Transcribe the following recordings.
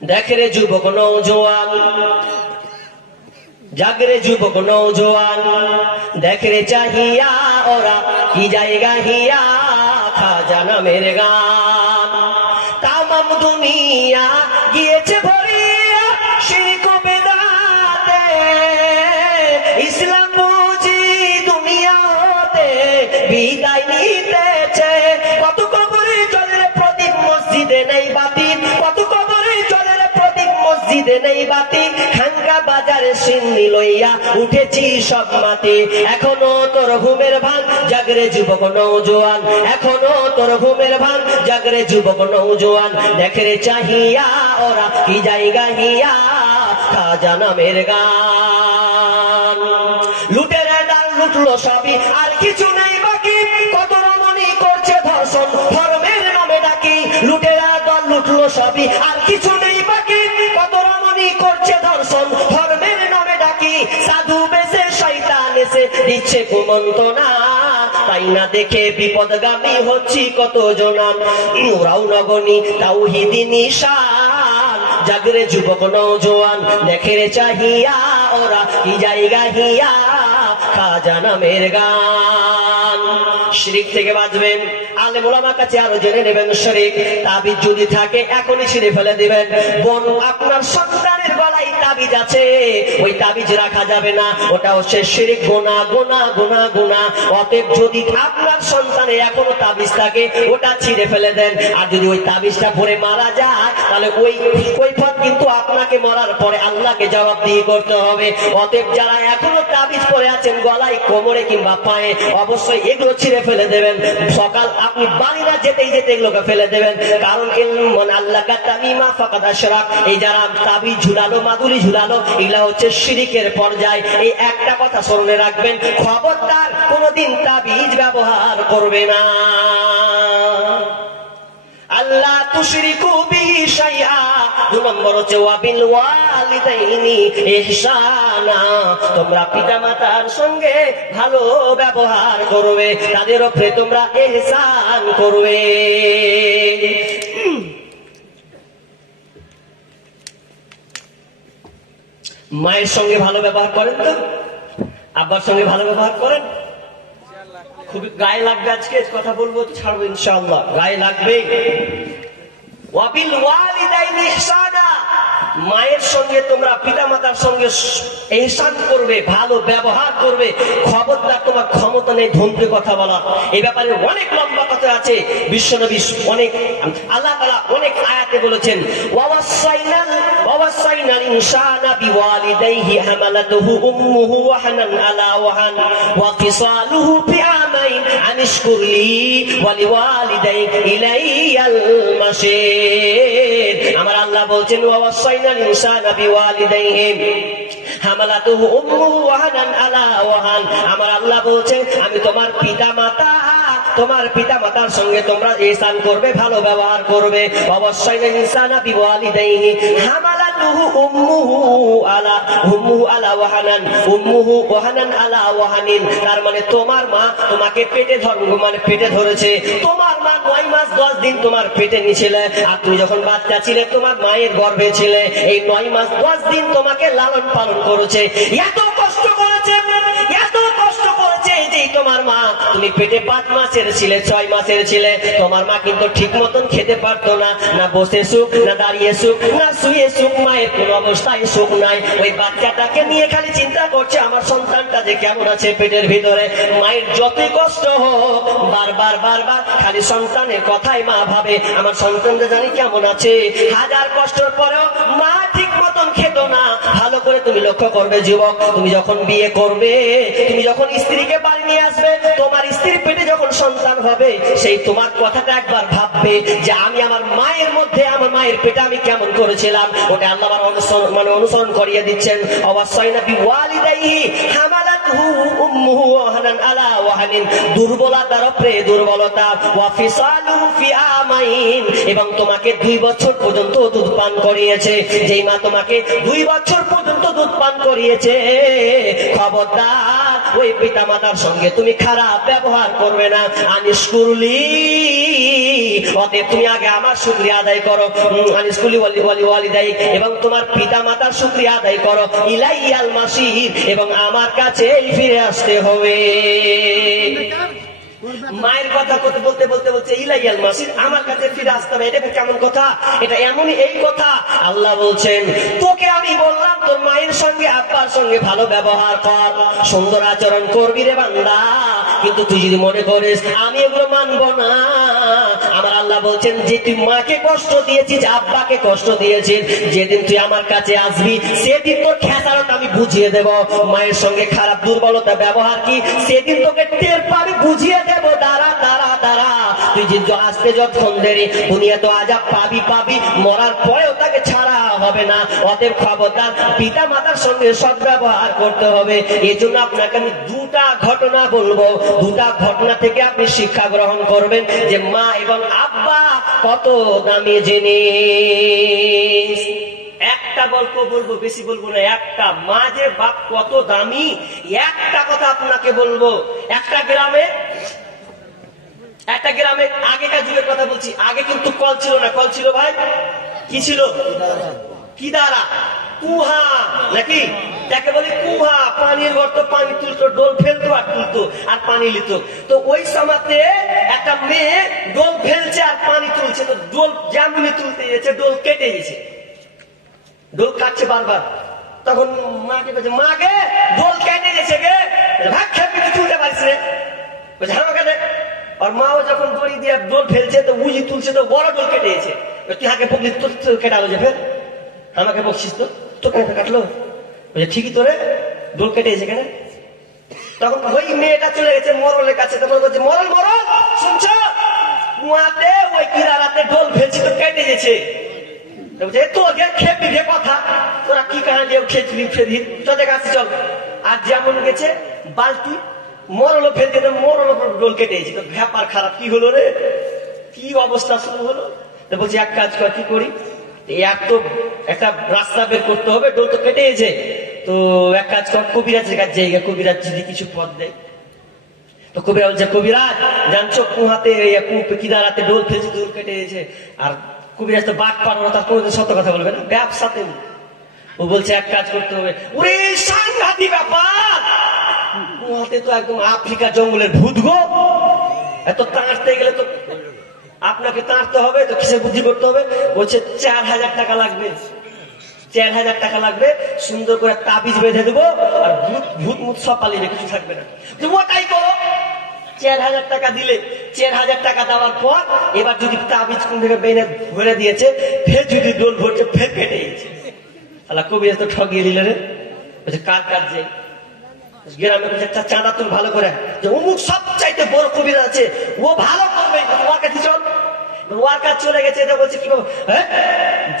দেখরে যুবক নৌজওয়ান, জাগরে যুবক নৌজওয়ান, দেখরে চাহিয়া ওরা কি জায়গা হিয়া, খাজা নামের গান। তামাম দুনিয়া গিয়েছে ভরিয়া শিরক ও বেদাতে, ইসলাম বুঝি দুনিয়া হতে বিদায় নিতেছে। কত কবরে জলের প্রদীপ মসজিদে নেই বাতি, কত কবরে জলের প্রদীপ মসজিদে নেই বাতি, খাঙ্কা বাজারে সিন্নি লইয়া উঠেছি সব মাটি। এখনো তোর ঘুমের ভান, জাগরে যুবক নৌজওয়ান, এখনো তোর ঘুমের ভান, জাগরে যুবক নৌজওয়ান, দেখরে চাহিয়া ওরা কি জায়গা হিয়া, খাজা নামের গান। লুটের ডাল লুটলো সবই আর কিছু নেই বাকি, কত রমণী করছে ধর্ষণ ধর্মের নামে ডাকি। লুটের দল লুটলো সবই আর কিছু নেই বাকি, কত রমণী করছে ধর্ষণ ধর্মের নামে ডাকি। সাধু বেশে শয়তান এসে দিচ্ছে কুমন্ত্রণা, তাই না দেখে বিপদগামী হচ্ছি কত জনাম। ওরাও নগনি তাওহীদি নিশান, জাগরে যুবক নৌজওয়ান, দেখরে চাহিয়া ওরা কি জায়গা হিয়া, খাজা নামের গান। শিরিক থেকে বাঁচবেন, আলেম ওলামার কাছে আরো জেনে নেবেন শিরিক। তাবিজ যদি থাকে এখনই ছিঁড়ে ফেলে দিবেন। বোন, আপনার সন্তানের গলায় তাবিজ আছে, ওই তাবিজ রাখা যাবে না, ওটা হচ্ছে শিরিক, গুনাহ গুনাহ গুনাহ গুনাহ। অতএব যদি আপনার সন্তানের এখনো তাবিজ থাকে ওটা ছিঁড়ে ফেলে দেন। আর যদি ওই তাবিজটা পরে মারা যায় তাহলে ওই কৈফিয়ত কিন্তু আপনাকে মরার পরে আল্লাহকে জবাবদিহি করতে হবে। অতএব যারা এখনো তাবিজ পরে আছেন গলায়, কোমরে কিংবা পায়ে, অবশ্যই এগুলো ছিঁড়ে ফেলে দেবেন। সকাল আপনি বাড়ি না যেতেই যেতে এগুলোকে ফেলে দেবেন, কারণ আল্লাহকা তামিমা ফাকাদ আশরাক। এই যারা তাবিজ ঝুলালো, মাদুলি ঝুলালো, এগুলা হচ্ছে শিরিকের পর্যায়। এই একটা কথা স্মরণে রাখবেন, খবরদার কোনদিন তাবিজ ব্যবহার করবে না। আল্লাহ তুশরিকু বিহি শাইআ, 2 নম্বর হচ্ছে ওয়া বিল ওয়ালিদাইনি ইহসানা, তোমরা পিতামাতার সঙ্গে ভালো ব্যবহার করবে, তাদের উপরে তোমরা ইহসান করবে। মায়ের সঙ্গে ভালো ব্যবহার করেন তো? আব্বার সঙ্গে ভালো ব্যবহার করেন? খুবই গায়ে লাগবে, আজকে কথা বলবো তো ছাড়বো ইনশাআল্লাহ, গায়ে লাগবে। ওয়াবিল ওয়ালিদাইনি ইহসানা, মায়ের সঙ্গে তোমরা পিতামাতার সঙ্গে ইহসান করবে, ভালো ব্যবহার করবে। খবরদার তোমার ক্ষমতা নেই ধন্যে কথা বলা। এই ব্যাপারে অনেক লম্বা কথা আছে, বিশ্বনবী অনেক, আল্লাহ তাআলা অনেক আয়াতে বলেছেন, ওয়াসাইনাল ইনসানা বিওয়ালিদাইহি হামালাতুহু উম্মুহু ওয়াহানান আলা ওয়াহান ওয়া ফিসালুহু ফি আমাইন আনিশকুরলি ওয়া লিওয়ালিদাইক ইলাইয়াল মাসির। আমার আল্লাহ বলছেন, ওয়াসাইনাল ইনসানা বিওয়ালিদাইহি হামালাতুহু উম্মুহু ওয়াহানান আলা ওয়াহান। আমার আল্লাহ বলছেন, আমি তোমার পিতামাতার সঙ্গে তোমরা ইহসান করবে, ভালো ব্যবহার করবে। ওয়াসাইনাল ইনসানা বিওয়ালিদাইহি হামালাতুহু উম্মুহু আলা ওয়াহানান, উম্মুহু ওয়াহানান আলা ওয়াহানিন। তার মানে তোমার মা তোমাকে পেটে ধরেছে। তোমার মা 9 মাস 10 দিন তোমার পেটে নিয়েছিলে, আর তুমি যখন বাচ্চা ছিলে তোমার মায়ের গর্ভে ছিলে। এই 9 মাস 10 দিন তোমাকে লালন পালন করেছে, এত কষ্ট করেছে, এত কষ্ট করেছে যে তোমার মা, তুমি পেটে 5 মাসের ছিলে, 6 মাসের ছিলে, তোমার মা কিন্তু ঠিক মতন খেতে পারতো না, না বসে সুখ, না দাঁড়িয়ে সুখ, না শুয়ে সুখ, মায়ের কোন অবস্থায় সুখ নাই। ওই বাচ্চাটাকে নিয়ে খালি চিন্তা করছে আমার সন্তানটা যে কেমন আছে পেটের ভিতরে। মায়ের যতই কষ্ট হোক, বারবার বারবার খালি সন্তানের কথাই মা ভাবে, আমার সন্তানটা জানি কেমন আছে। হাজার কষ্টের পরেও মা ঠিক মতন খেত না। ভালো করে তুমি লক্ষ্য করবে যুবক, তুমি যখন বিয়ে করবে, তুমি যখন স্ত্রীকে বাড়ি নিয়ে আসবে, তোমার স্ত্রীর পেটে যখন সন্তান হবে, সেই তোমার কথাটা একবার ভাববে যে আমি আমার মায়ের মধ্যে, আমার মায়ের পেটে আমি কেমন করেছিলাম। ওটা আল্লাহ অনুসরণ করিয়ে দিচ্ছেন। ওয়াসাইনা বিওয়ালিদাইহি হামালাতুহু উম্মুহু ওয়াহানান আলা ওয়াহানিন, দুর্বলতার উপরে দুর্বলতা। ওয়া ফিসালুহু ফি আমাইন, এবং তোমাকে 2 বছর পর্যন্ত দুধ পান করিয়েছে। যেই মা তোমাকে 2 বছর পর্যন্ত দুধ পান করিয়েছে, খবরদার ওই পিতা মাতার সঙ্গে তুমি খারাপ ব্যবহার করবে না। আনিস কুরলি, অতএব তুমি আগে আমার শুকরিয়া আদায় করো। আনিস কুরলি ওয়ালিদাই, এবং তোমার পিতা মাতার শুকরিয়া আদায় করো। ইলাইয়াল মাসির, এবং আমার কাছেই ফিরে আসতে হবে। মায়ের কথা বলতে বলতে বলছে ইলাইয়াল মাসির, আমার কাছে ফিরে আসতে হবে। এটা কেমন কথা? এটা এমনই এই কথা। আল্লাহ বলছেন তোকে আমি বললাম তোর মায়ের সঙ্গে আব্বার সঙ্গে ভালো ব্যবহার কর, সুন্দর আচরণ করবি রে বান্দা। কিন্তু তুই যদি মনে করিস আমি এগুলো মানবো না, আমার আল্লাহ বলছেন যে তুই মাকে কষ্ট দিয়েছিস, আব্বাকে কষ্ট দিয়েছিস, যেদিন তুই আমার কাছে আসবি সেদিন তোর খেসারত আমি বুঝিয়ে দেব। মায়ের সঙ্গে খারাপ দুর্বলতা ব্যবহার কি সেদিন তোকে টের পাবি, বুঝিয়ে দেব। দাঁড়া দাঁড়া দাঁড়া, তুই যে আসতে যতক্ষণ দেরি দুনিয়া তো আজাব পাবি, মরার পরেও তাকে ছাড়া হবে না। অতএব খবরদার পিতা মাতার সঙ্গে সদ্ব্যবহার করতে হবে। এই জন্য আপনাকে আমি দুটা ঘটনা বলবো, দুটা ঘটনা থেকে আপনি শিক্ষা গ্রহণ করবেন যে মা এবং আব্বা কত দামি জিনিস। একটা গল্প বলবো, বেশি বলবো না। একটা মা যে বাপ কত দামি, একটা কথা আপনাকে বলবো। একটা গ্রামে আগেকার যুগের কথা বলছি, আগে কিন্তু কল ছিল না। কল ছিল ভাই, কি ছিল? কিদারা, কুহা নাকি, যাকে বলি কুহা। পানির গর্ত, পানি তুলতো, ডোল ফেলতো আর তুলতো আর পানি নিত। তো ওই সময়তে একটা মেয়ে ডোল ফেলছে আর পানি তুলছে, তো ডোল যেমনি তুলতে গেছে ডোল কেটে গেছে, ডোল কাটছে বারবার। তখন মাকে বলছে, মাকে ডোল কেটে গেছে গে, ভাগ খেপে তুলতে পারিস রে, বলছে হ্যাঁ কেটে। আর মাও যখন দড়ি দিয়ে ডোল ফেলছে তো উজি তুলছে, তো বড় ডোল কেটে গেছে। তুই হাকে বকলি, তোর কেটালো যে ফের আমাকে বকছিস, তো কেন কাটলো? বলছে ঠিকই তোরে ডোল কেটে গেছে কেন? তখন ওই মেয়েটা চলে গেছে মরলের কাছে, তখন বলছে মরল শুনছ, কুয়াতে ওই কিরালাতে ডোল ফেলছি তো কেটে গেছে। তোকে খেপি রে কথা, তোরা কি কারণ খেয়েছিলি ফেরি, তোদের কাছে চল। আর যেমন গেছে বালতি মরলো ফেলতে, মরলো ডোল কেটে গেছে। তো ব্যাপার খারাপ, কি হলো রে, কি অবস্থা শুরু হলো? তো বলছি এক কাজ কর, কি করি, এক তো একটা রাস্তা বের করতে হবে, ডোল তো কেটে গেছে। তো এক কাজ কর, কবিরাজের কাছে জায়গা, কবিরাজ যদি কিছু পথ দেয়। তো কবিরাজ বলছে, কবিরাজ জানছো কুহাতে কিদারাতে ডোল ফেলছে, ডোল কেটে গেছে। আর কবিরাজ তো বাঘ পারবো না, তার কোনোদিন সত্য কথা বলবে না, ব্যবসাতে। ও বলছে এক কাজ করতে হবে। ওরে সাংঘাতিক ব্যাপার, কুহাতে তো একদম আফ্রিকা জঙ্গলের ভূত গো, এত তাঁড়তে গেলে তো আপনাকে তাঁড়তে হবে, তো কিসে বুদ্ধি করতে হবে? বলছে 4000 টাকা লাগবে, 4000 টাকা লাগবে, সুন্দর করে তাবিজ বেঁধে দেবো, আর ভূত মুত সব পালিয়ে কিছু থাকবে না। তুমি ওটাই করো। 4000 টাকা দিলে, 4000 টাকা দেওয়ার পর এবার যদি তাবিজ কোন থেকে বেঁধে ভরে দিয়েছে, ফের যদি ডোল ভরছে, ফের কেটে গেছে। তাহলে কবিরাজ তো ঠগিয়ে দিলে রে। বলছে কার কাজ যে গ্রামে বলছে চাঁদা তুল ভালো করে, যে অমুক সবচাইতে বড় কবিরাজ আছে, ও ভালো করবে, ওর কাছে চল। ওর কাজ চলে গেছে। এটা বলছে কি হ্যাঁ,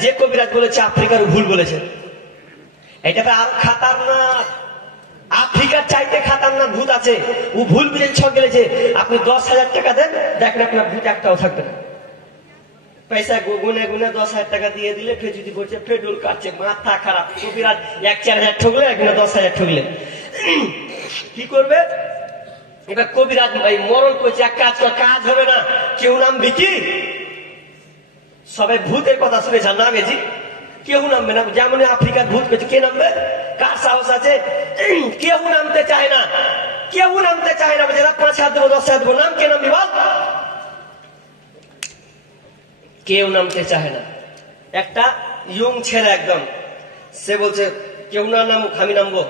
যে কবিরাজ বলেছে আফ্রিকার ভুল বলেছে, এটা তো আরো খাতারনাক, আফ্রিকার চাইতে খাতারনাক ভূত আছে। ও ভুল বুঝে ছক গেলেছে। আপনি 10,000 টাকা দেন, দেখেন আপনার ভূত একটাও থাকবে না। পয়সা গুনে গুনে 10,000 টাকা দিয়ে দিলে, ফের যদি বলছে ফের ডোল কাটছে, মাথা খারাপ। কবিরাজ 1-4,000 ঠকলে, এক 10,000 ঠকলে কি করবে? এবার কবিরাজ মরণ করছে, এক কাজ কর, কাজ হবে না, কেউ নামবি কি? সবাই ভূতের কথা শুনেছে, নামেছি, কেউ নামবে না। যেমন আফ্রিকার ভূত করছে, কে নামবে? কার সাহস আছে? কেউ নামতে চায় না, কেউ নামতে চায় না। বলছে 5,000 দেবো, 10,000 দেবো, নাম কে নামবি বল? কেউ নামতে চায় না। একটা ইয়ং ছেলে একদম, সে বলছে কেউ না নামুক, আমি নামবো।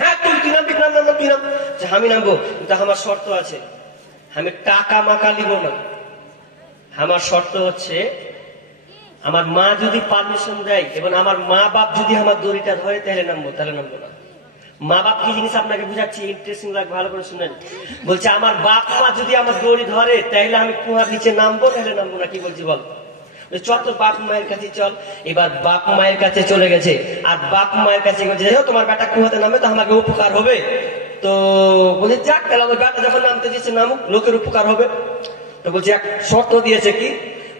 হ্যাঁ তুই নামবি, নাম তুই নাম। আমি নামবো, কিন্তু আমার শর্ত আছে, আমি টাকা মাকা নিব না। আমার শর্ত হচ্ছে, আমার মা যদি পারমিশন দেয় এবং আমার মা বাপ যদি আমার দড়িটা ধরে, তাহলে নামবো, তাহলে নামবো না। মা বাপ কি জিনিস আপনাকে বুঝাচ্ছি, ইন্টারেস্টিং লাগবে, ভালো করে শুনেন। বলছে আমার বাপ মা যদি আমার দড়ি ধরে, তাহলে আমি কুয়ার নিচে নামবো, তাহলে নামবো না। কি বলছি বল? চল তো বাপ মায়ের কাছে চল। এবার বাপ মায়ের কাছে চলে গেছে, আর বাপ মায়ের কাছে বলছে তোমার বেটা কুয়াতে নামবে, তো আমাকে উপকার হবে। তো বলছে যাক, তাহলে আমার বেটা যখন নামতে দিচ্ছে নামুক, লোকের উপকার হবে। তো বলছে এক শর্ত দিয়েছে, কি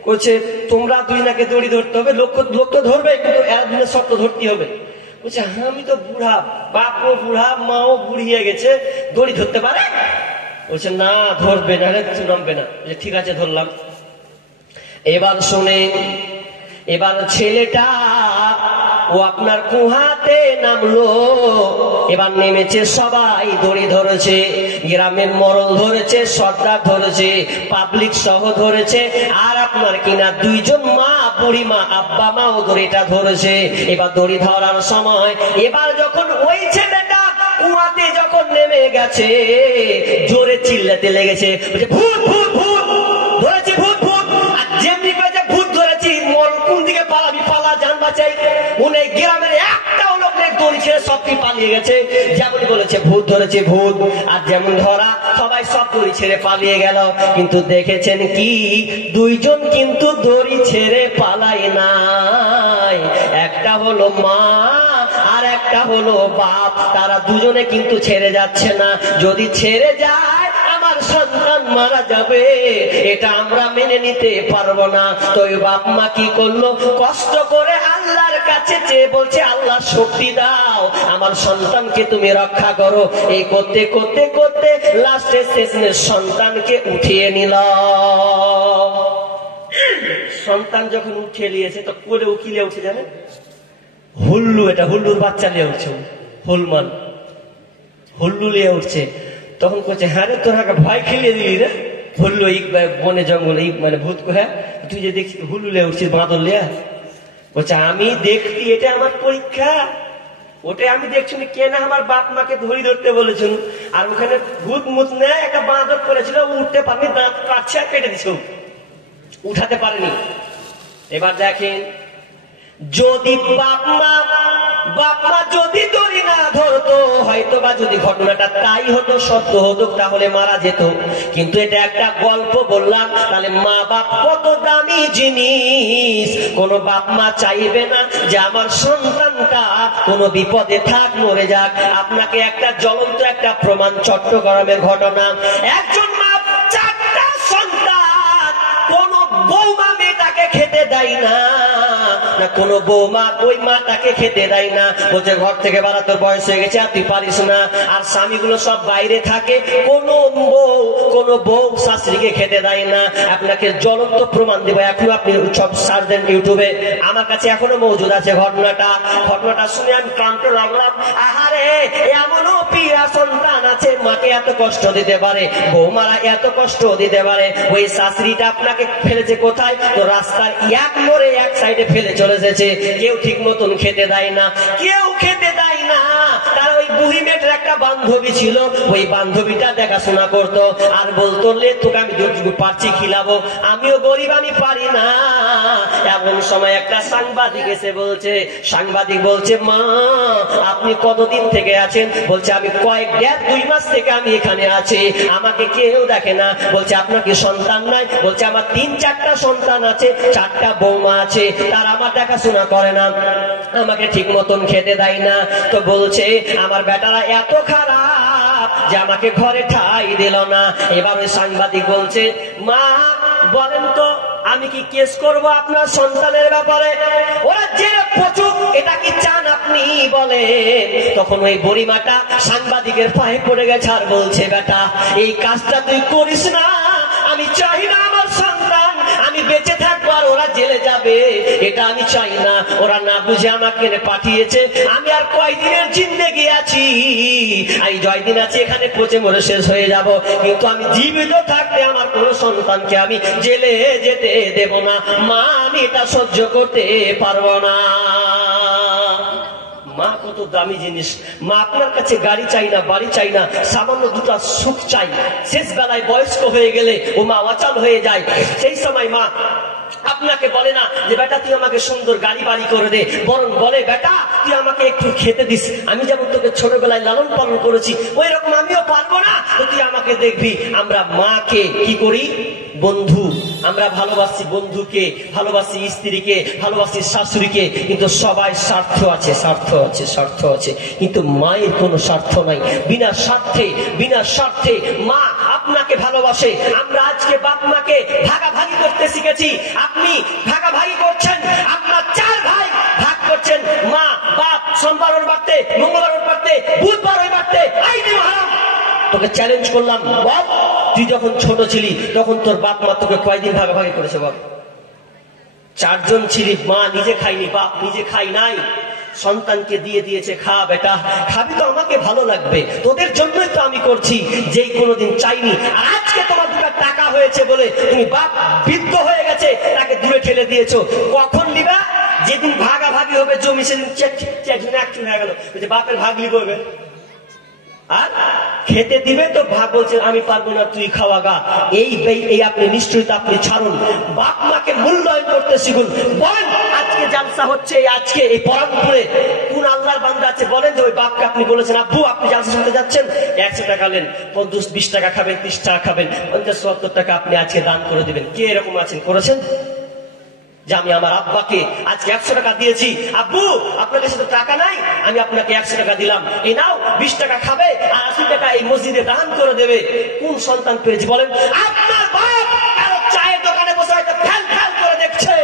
বলছে, তোমরা দুই নাকে দড়ি ধরতে হবে, লোক তো ধরবে, কিন্তু এর দুই শর্ত ধরতে হবে। বলছে আমি তো বুড়া, বাপও বুড়া, মাও বুড়িয়ে গেছে, দড়ি ধরতে পারে? বলছে না, ধরবে না, নামবে না। ঠিক আছে, ধরলাম। এবার শোনে, এবার ছেলেটা ও আপনার কুহাতে নামলো। এবার নেমেছে, সবাই দড়ি ধরেছে, গ্রামের মরল ধরেছে, সর্দার ধরেছে, পাবলিক সহ ধরেছে, আর আপনার কিনা দুইজন মা, বুড়ি মা, আব্বা মাও দড়িটা ধরেছে। এবার দড়ি ধরার সময় এবার যখন ওই ছেলেটা কুয়াতে যখন নেমে গেছে, জোরে চিল্লাতে লেগেছে, ভূত ভূত ভূত ধরেছি, ভূত ভূত। আর যেমনি কয়েছে ভূত ধরেছি, মর কোন দিকে পালাবি, পালা, জান বাঁচাই। উনি গ্রামের একটাও লোক নেই, দড়ি ছেড়ে সবটি পালিয়ে গেছে। যেমন বলেছে ভূত ধরেছে ভূত, আর যেমন ধরা, সবাই সব দড়ি ছেড়ে পালিয়ে গেল। কিন্তু দেখেছেন কি, দুইজন কিন্তু দড়ি ছেড়ে পালাই নাই। একটা হলো মা আর একটা হলো বাপ, তারা দুজনে কিন্তু ছেড়ে যাচ্ছে না। যদি ছেড়ে যায় আমার সন্তান মারা যাবে, এটা আমরা মেনে নিতে পারবো না। তো ওই বাপ মা কি করলো, কষ্ট করে আল্লাহর কাছে চেয়ে বলছে, আল্লাহ শক্তি দাও, আমার সন্তানকে তুমি রক্ষা করো। এই করতে করতে করতে লাস্টে শেষে সন্তানকে উঠিয়ে নিল। সন্তান যখন উঠিয়ে নিয়েছে, তো কোলে উকিলে উঠে যাবে হুল্লু, এটা হুল্লুর বাচ্চা নিয়ে উঠছে, হুলমান হুল্লু নিয়ে উঠছে। তখন করছে, হ্যাঁ রে, তোর আগে ভয় খেলিয়ে দিলি রে হুল্লু, এই বনে জঙ্গলে, এই মানে ভূত, হ্যাঁ তুই যে দেখছিস হুল্লু নিয়ে উঠছিস, বাঁদর লিয়া। বলছে আমি দেখছি, এটা আমার পরীক্ষা, ওটাই আমি দেখছি কেন আমার বাপ মাকে ধরি ধরতে বলেছেন। আর ওখানে ভূত মুত নেয়, একটা বাঁদর করেছিল, উঠতে পারেনি, দাঁত কাটছে আর কেটে দিছে, উঠাতে পারেনি। এবার দেখেন, যদি বাপ মা যদি দড়ি না ধরতো, হয়তো বা যদি ঘটনাটা তাই হতো, সত্য হতো, তাহলে মারা যেত। কিন্তু এটা একটা গল্প বললাম, তাহলে মা বাপ কত দামি জিনিস। কোন বাপ মা চাইবে না যে আমার সন্তানটা কোন বিপদে থাক, মরে যাক। আপনাকে একটা জ্বলন্ত একটা প্রমাণ, চট্টগ্রামের ঘটনা। একজন মা, 4টা সন্তান, কোন বৌমা মেয়েটাকে খেতে দেয় না, কোন বৌমা ওই মাটাকে খেতে দেয় না। বলছে ঘর থেকে বাড়া, তোর বয়স হয়ে গেছে, আর তুই পারিস না। আর স্বামীগুলো সব বাইরে থাকে, কোন বউ শাশুড়িকে খেতে দেয় না। আপনাকে জ্বলন্ত প্রমাণ দেবো, এখন আপনি সব সার্চ দেন ইউটিউবে, আমার কাছে এখনো মজুদ আছে ঘটনাটা শুনে আমি ক্লান্ত লাগলাম। আহারে, এমনও পিয়া সন্তান আছে, মাকে এত কষ্ট দিতে পারে, বৌমারা এত কষ্ট দিতে পারে। ওই শাশুড়িটা আপনাকে ফেলেছে কোথায়, তো রাস্তার এক মোড়ে এক সাইডে ফেলে চলে এসেছে। কেউ ঠিক মতন খেতে দেয় না, কেউ খেতে দেয় না। তার ওই বুড়ি মেয়েটার একটা বান্ধবী ছিল, ওই বান্ধবীটা দেখাশোনা করতো, আর বলতো লে তোকে আমি যতটুকু পারছি খিলাবো, আমিও গরিব, আমি পারি না। এমন সময় একটা সাংবাদিক এসে বলছে, সাংবাদিক বলছে, মা আপনি কতদিন থেকে আছেন? বলছে আমি কয়েক 1.5-2 মাস থেকে আমি এখানে আছি, আমাকে কেউ দেখে না। বলছে আপনার কি সন্তান নাই? বলছে আমার 3-4টা সন্তান আছে, 4টা বৌমা আছে, তার আমার দেখাশোনা করে না, আমাকে ঠিক মতন খেতে দেয় না। তো বলছে আমার বেটারা এত খারাপ যে আমাকে ঘরে ঠাই দিল না। এবার ওই সাংবাদিক বলছে, মা বলেন তো আমি কি কেস করব আপনার সন্তানের ব্যাপারে? ওরা যে প্রচুর, এটা কি চান আপনি বলেন? তখন ওই বুড়িমাটা সাংবাদিকের পায়ে পড়ে গেছে আর বলছে, বেটা এই কাজটা তুই করিস না, আমি চাই না আমার সন্তান আমি বেঁচে থাকবো আর ওরা জেলে যাবে, এটা আমি চাই না। ওরা না বুঝে আমাকে পাঠিয়েছে, আমি আর কয়দিনের জিন্দেগি আছি, আমি জয়দিন আছি এখানে পচে মরে শেষ হয়ে যাব, কিন্তু আমি জীবিত থাকতে আমার কোন সন্তানকে আমি জেলে যেতে দেব না। মা আমি এটা সহ্য করতে পারবো না। মা কত দামি জিনিস। মা আপনার কাছে গাড়ি চাই না, বাড়ি চাই না, সামান্য দুটো সুখ চাই। শেষ বেলায় বয়স্ক হয়ে গেলে ও মা অচল হয়ে যায়, সেই সময় মা আপনাকে বলে না যে বেটা তুই আমাকে সুন্দর গাড়ি বাড়ি করে দে, বরং বলে বেটা তুই আমাকে একটু খেতে দিস, আমি যেমন তোকে ছোটবেলায় লালন পালন করেছি ওই রকম আমিও পারবো না, তো তুই আমাকে দেখবি। আমরা মাকে কি করি? বন্ধু, আমরা ভালোবাসি বন্ধুকে, ভালোবাসি স্ত্রীকে, ভালোবাসি শাশুড়িকে, কিন্তু সবাই স্বার্থ আছে, স্বার্থ আছে, স্বার্থ আছে, কিন্তু মায়ের কোনো স্বার্থ নাই। বিনা স্বার্থে মা আপনাকে ভালোবাসে। আমরা আজকে বাপ মাকে ভাগাভাগি করতে শিখেছি। আপনি ভাগাভাগি করছেন, আপনার 4 ভাই ভাগ করছেন, মা বাপ সম্পর্ক তোকে চ্যালেঞ্জ করলাম, বল তুই যখন ছোট ছিলি তখন তোর বাপ মা তোকে কয়দিন ভাগাভাগি করেছে বল? 4 জন ছিলি, মা নিজে খাইনি, বাপ নিজে খাই নাই, সন্তানকে দিয়ে দিয়েছে, খা বেটা, খাবি তো আমাকে ভালো লাগবে, তোদের জন্যই তো আমি করছি, যেই কোনোদিন চাইনি। আর আজকে তোমার 2টা টাকা হয়েছে বলে তুমি বাপ বৃদ্ধ হয়ে গেছে তাকে দূরে ঠেলে দিয়েছো। কখন নিবা? যেদিন ভাগাভাগি হবে জমি, সেদিন একচুন হয়ে গেল, বাপের ভাগ লিবে, আর খেতে দিবে তো ভাগ বলছে আমি পারবো না, তুই খাওয়া গা। এই আপনি নিশ্চয়ই আপনি ছাড়ুন, বাপ মাকে মূল্যায়ন করতে শিখুন। বলেন আজকে জালসা হচ্ছে, আজকে এই পরামপুরে কোন আল্লাহর বান্দা আছে বলেন যে ওই বাপকে আপনি বলেছেন আব্বু আপনি জালসা শুনতে যাচ্ছেন, 100 টাকা নেন, 20 টাকা খাবেন, 30 টাকা খাবেন, 50-70 টাকা আপনি আজকে দান করে দিবেন? কে এরকম আছেন? করেছেন? যে আমি আমার আব্বাকে আজকে 100 টাকা দিয়েছি, আব্বু আপনার কাছে তো টাকা নাই, আমি আপনাকে 100 টাকা দিলাম, এই নাও 20 টাকা খাবে আর 80 টাকা এই মসজিদে দান করে দেবে। কোন সন্তান পেরেছি বলেন? আপনার বাপ কারো চায়ের দোকানে বসে হয়তো ফ্যাল ফ্যাল করে দেখছে,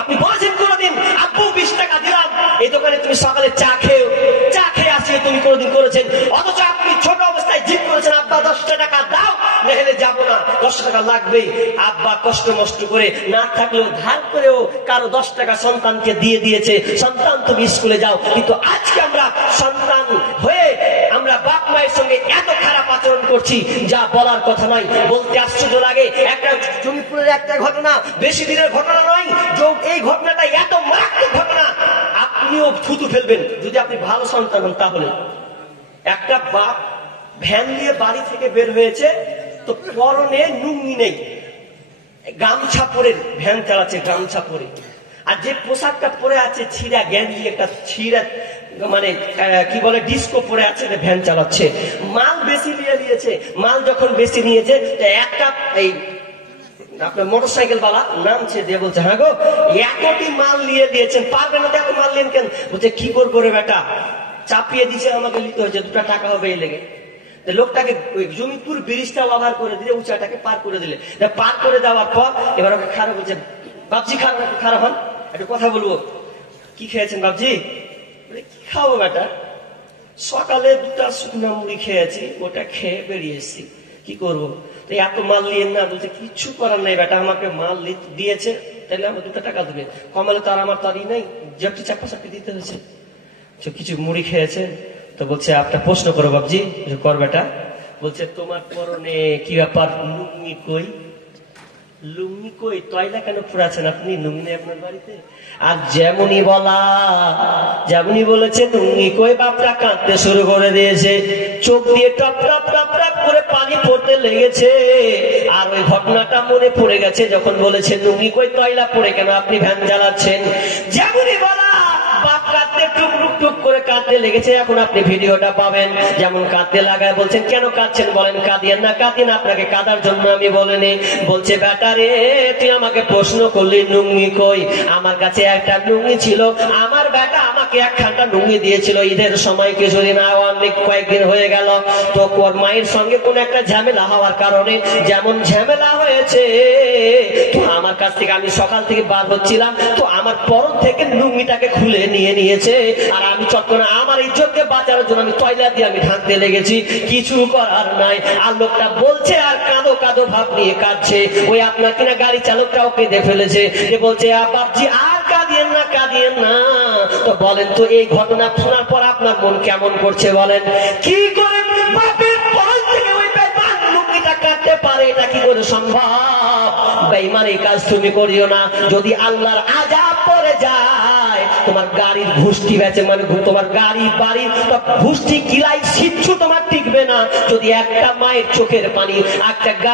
আপনি বলেছেন কোনোদিন আব্বু 20 টাকা দিলাম, এই দোকানে তুমি সকালে চা খেয়ে আসিয়ে তুমি কোনোদিন করেছেন? অথচ আপনি ছোট অবস্থায় জিদ করেছেন আব্বা 10 টাকা দাও, নেহলে যাবো না, 10 টাকা লাগবেই। আব্বা কষ্ট মষ্ট করে না থাকলেও ধার করেও কারো 10 টাকা সন্তানকে দিয়ে দিয়েছে, সন্তান তুমি স্কুলে যাও। কিন্তু আজকে আমরা সন্তান হয়ে আমরা বাপ মায়ের সঙ্গে এত খারাপ আচরণ করছি যা বলার কথা নাই। বলতে আশ্চর্য লাগে, একটা জমিপুরের একটা ঘটনা, বেশি দিনের ঘটনা নয়, এই ঘটনাটা এত মারাত্মক ঘটনা আপনিও থুতু ফেলবেন যদি আপনি ভালো সন্তান হন। তাহলে একটা বাপ ভ্যান নিয়ে বাড়ি থেকে বের হয়েছে, তো পরনে লুঙ্গি নেই, গামছা পরে ভ্যান চালাচ্ছে, গামছা পরে, আর যে পোশাকটা পরে আছে ছিঁড়া গেঞ্জি, একটা ছিঁড়া মানে কি বলে ডিস্কো পরে আছে, ভ্যান চালাচ্ছে। মাল বেশি নিয়েছে, মাল যখন বেশি নিয়েছে তো একটা এই আপনার মোটরসাইকেল বালা নামছে, দিয়ে বলছে হ্যাঁ গো এতটি মাল নিয়ে দিয়েছেন, পারবেন না এত মাল নিন কেন? বলছে কি করবো রে বেটা, চাপিয়ে দিছে, আমাকে নিতে হয়েছে, 2 টাকা হবে এই লেগে। লোকটাকে জমিপুর ব্রিজটা ওভার করে দিলে, উঁচাটাকে পার করে দিলে, পার করে দেওয়ার পর এবার ওকে খারাপ বলছে, বাবজি খারাপ হন, একটা কথা বলবো, কি খেয়েছেন বাবজি? কি খাবো বেটা, সকালে 2টা শুকনো মুড়ি খেয়েছি, ওটা খেয়ে বেরিয়েছি, কি করবো? তো এত মাল নিয়ে না, বলছে কিচ্ছু করার নাই বেটা, আমাকে মাল দিয়েছে, তাহলে আমার 2 টাকা দেবে, কমালে তার আমার তারই নাই, জপটি চাপা চাপি দিতে হয়েছে। কিছু মুড়ি খেয়েছে, তো বলছে একটা প্রশ্ন করো বাবজি। কর বেটা। বলছে তোমার পরনে কি ব্যাপার, লুঙ্গি কই? লুঙ্গি কই? তয়লা কেন ফুরাছেন আপনি, লুঙ্গি আপনার বাড়িতে? আর যেমনই বলেছে লুঙ্গি কই, বাপরা কাঁদতে শুরু করে দিয়েছে, চোখ দিয়ে টপ টপ টপ টপ করে পানি পড়তে লেগেছে। আর ওই ঘটনাটা মনে পড়ে গেছে যখন বলেছে লুঙ্গি কই, তয়লা পড়ে কেন আপনি ভ্যান চালাচ্ছেন। যেমনই বলা বাপ কাঁদতে টুক করে কাঁদতে লেগেছে। এখন আপনি ভিডিওটা পাবেন, যেমন কাঁদতে লাগায়। বলছেন কেন কাঁদছেন বলেন? কাঁদিয়েন না, আপনাকে কাঁদার জন্য আমি বলিনি। বলছে বেটা রে, তুই আমাকে প্রশ্ন করলি লুঙ্গি কই, আমার কাছে একটা লুঙ্গি ছিল, আমার বেটা আমাকে 1খানা লুঙ্গি দিয়েছিল ঈদের সময়, কিছুদিন অনেক কয়েকদিন হয়ে গেল। তো ওর মায়ের সঙ্গে কোন একটা ঝামেলা হওয়ার কারণে, যেমন ঝামেলা হয়েছে, তো আমার কাছ থেকে আমি সকাল থেকে বার হচ্ছিলাম, তো আমার পরন থেকে লুঙ্গিটাকে খুলে নিয়েছে, আর আমি চট্টনা আমার ইজ্জতকে বাঁচানোর জন্য আমি তয়লা দিয়ে আমি ঢাকতে লেগেছি, কিছু করার নাই। আর লোকটা বলছে আর কাঁদো ভাব নিয়ে কাঁদছে, ওই আপনার কিনা গাড়ি চালকটাও কেঁদে ফেলেছে, যে বলছে বাপজি আর কাঁদিয়েন না। তো বলেন তো এই ঘটনা শোনার পর আপনার মন কেমন করছে বলেন? কি করে বাপের পরন থেকে ওই বেঈমান লুঙ্গিটা কাটতে পারে, এটা কি করে সম্ভব? বেঈমান এই কাজ তুমি করিও না, যদি আল্লাহর আযাব পড়ে যায়, তোমার গাড়ির ঘুষ্টি বেচে, মানে তোমার গাড়ি বাড়ির ঘুষ্টি কিলাই সিচ্ছু তোমার টিকবে না। যদি একটা মায়ের চোখের পানি একটা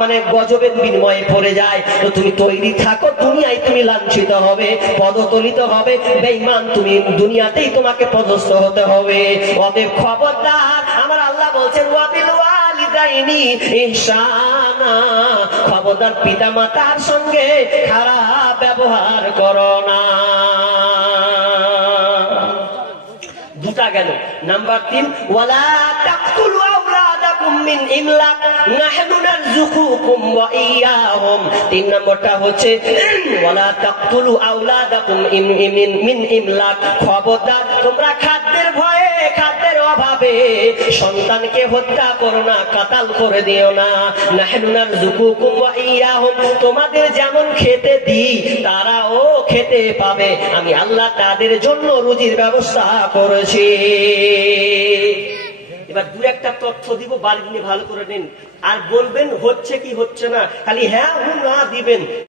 মানে গজবের বিনিময়ে পড়ে যায়, তো তুমি তৈরি থাকো, দুনিয়ায় তুমি লাঞ্ছিত হবে, পদতলিত হবে। বেঈমান তুমি দুনিয়াতেই তোমাকে পদস্থ হতে হবে। অতএব খবরদার, আমার আল্লাহ বলছেন ওয়াবিল ওয়ালিদাইনি ইহসানা, খবরদার পিতা মাতার সঙ্গে খারাপ ব্যবহার করো না। 2টা গেল। নাম্বার 3, ওয়ালা তাকতুলু আওলাদাকুম মিন ইমলাক নাহনু নারযুকুকুম ওয়া ইয়াহুম। 3 নম্বরটা হচ্ছে ওয়ালা তাকতুলু আওলাদাকুম মিন ইমলাক, খবরদার তোমরা খাদ্যের ভয়ে, খাদ্যের অভাব পাবে। সন্তানকে হত্যা করো না, কাতাল করে দিও না। নাহনু নারযুকুকুম ওয়া ইয়্যাহুম, তোমাদের যেমন খেতে দিই তারাও খেতে পাবে। আমি আল্লাহ তাদের জন্য রুজির ব্যবস্থা করেছি। এবার দু একটা তথ্য দিব, বাড়ি নিয়ে ভালো করে নিন, আর বলবেন হচ্ছে কি হচ্ছে না, খালি হ্যাঁ না দিবেন।